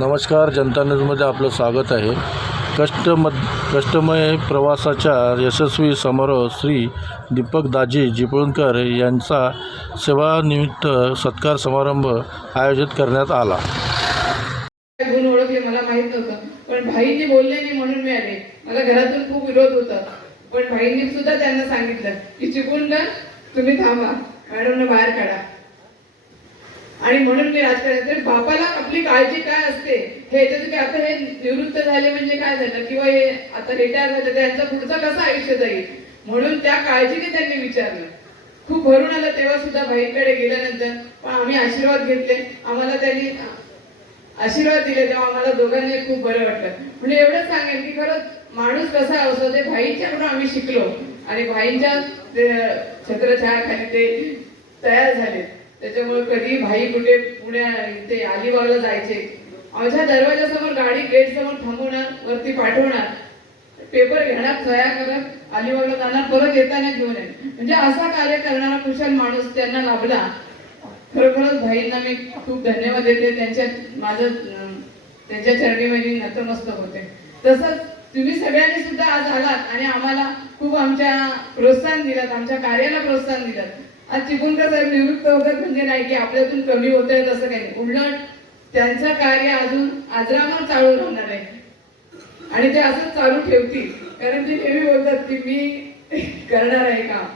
नमस्कार जनता न्यूजमध्ये आपलं स्वागत आहे. कष्टम कष्टमय प्रवासाच्या यशस्वी समारोह श्री दीपक दाजी जिपळूणकर यांचा सेवानिमित्त सत्कार समारंभ आयोजित करण्यात आला. गुण ओळखले मला माहीत नव्हतं. पण भाईंनी बोलले नाही म्हणून मी आले. मला घरातून खूप विरोध होता. पण भाईंनी सुद्धा त्यांना सांगितलं की चिपळूणकर तुम्ही थांबा. मॅडमने बाहेर काढा. आणि म्हणून मी राजकारणात तर बापाला आपली काळजी काय असते? हे याच्यात आता हे निवृत्त झाले म्हणजे काय झालं? किंवा हे आता रिटायर झालं त्यांचं पुढचं कसं आयुष्य जाईल? म्हणून त्या काळजीने त्यांनी विचारलं. खूप भरून आलं तेव्हा सुद्धा भाईंकडे गेल्यानंतर. पण आम्ही आशीर्वाद घेतले. आम्हाला त्यांनी आशीर्वाद दिले तेव्हा आम्हाला दोघांनी खूप बरं वाटलं. म्हणजे एवढंच सांगेन की खरंच माणूस कसा असतो ते भाईंच्याकडून आम्ही शिकलो. आणि भाईंच्या ते छत्रछायाखाली ते त्याच्यामुळे कधी भाई कुठे पुण्या इथे अलिबागला जायचे माझ्या दरवाजासमोर गाडी गेट समोर थांबवणार वरती पाठवणार पेपर घेणार सह्या करत अलिबागला जाणार परत येताना घेऊन येणार. म्हणजे असा कार्य करणारा कुशल माणूस त्यांना लाभला. खरोखरच भाईंना मी खूप धन्यवाद देते. त्यांच्या माझं त्यांच्या चरणी माझी नतमस्तक होते. तसंच तुम्ही सगळ्यांनी सुद्धा आज आलात आणि आम्हाला खूप आमच्या प्रोत्साहन दिलात आमच्या कार्याला प्रोत्साहन दिलात आज चिपळूणकर साहेब निवृत्त होतात म्हणजे नाही की आपल्यातून कमी होत आहेत तसं काही नाही. उलट त्यांचं कार्य अजून आजरामर चालू राहणार आहे. आणि ते असंच चालू ठेवतील. कारण ते नेहमी बोलतात की मी करणार आहे काम.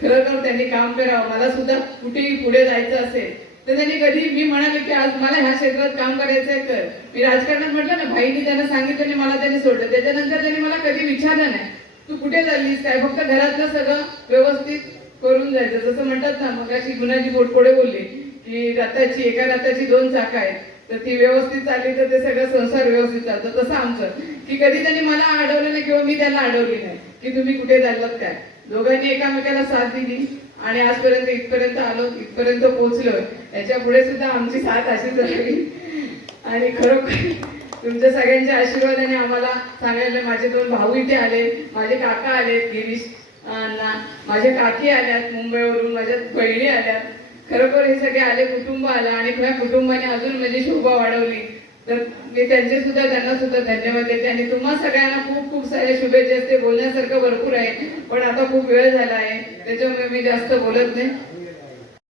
खरं तर त्यांनी काम करावं. मला सुद्धा कुठेही पुढे जायचं असेल तर त्यांनी कधी मी म्हणाले की आज मला ह्या क्षेत्रात काम करायचंय कर. मी राजकारणात म्हटलं ना भाईने त्यांना सांगितलं आणि मला त्यांनी सोडलं. त्याच्यानंतर त्यांनी मला कधी विचारलं नाही. तू कुठे चाललीस? काय फक्त घरातलं सगळं व्यवस्थित करून जायचं. जसं म्हणतात ना मग अशी गुणाजी पोटपोडे बोलली की रथाची एका रथाची दोन चाक आहेत. तर ती व्यवस्थित चालली तर ते सगळं संसार व्यवस्थित चालतं. तसं आमचं. की कधी त्यांनी मला अडवलं नाही किंवा मी त्यांना अडवली नाही. की तुम्ही कुठे चाललात काय? दोघांनी एकामेकाला साथ दिली आणि आजपर्यंत इथपर्यंत आलो इथपर्यंत पोहोचलोय याच्यापुढे सुद्धा आमची साथ अशीच राहिली. आणि खरोखर तुमच्या सगळ्यांच्या आशीर्वादाने आम्हाला सांगायला माझे दोन भाऊ इथे आले माझे काका आले गिरीश. माझ्या काकी आल्यात मुंबईवरून माझ्या बहिणी आल्यात. खरोखर हे सगळे आले कुटुंब आलं आणि त्या कुटुंबाने अजून माझी शोभा वाढवली. तर मी त्यांचे सुद्धा त्यांना सुद्धा धन्यवाद देते आणि तुम्हा सगळ्यांना खूप खूप साऱ्या शुभेच्छा असते. बोलण्यासारखं भरपूर आहे पण आता खूप वेळ झाला आहे. त्याच्यामुळे मी जास्त बोलत नाही.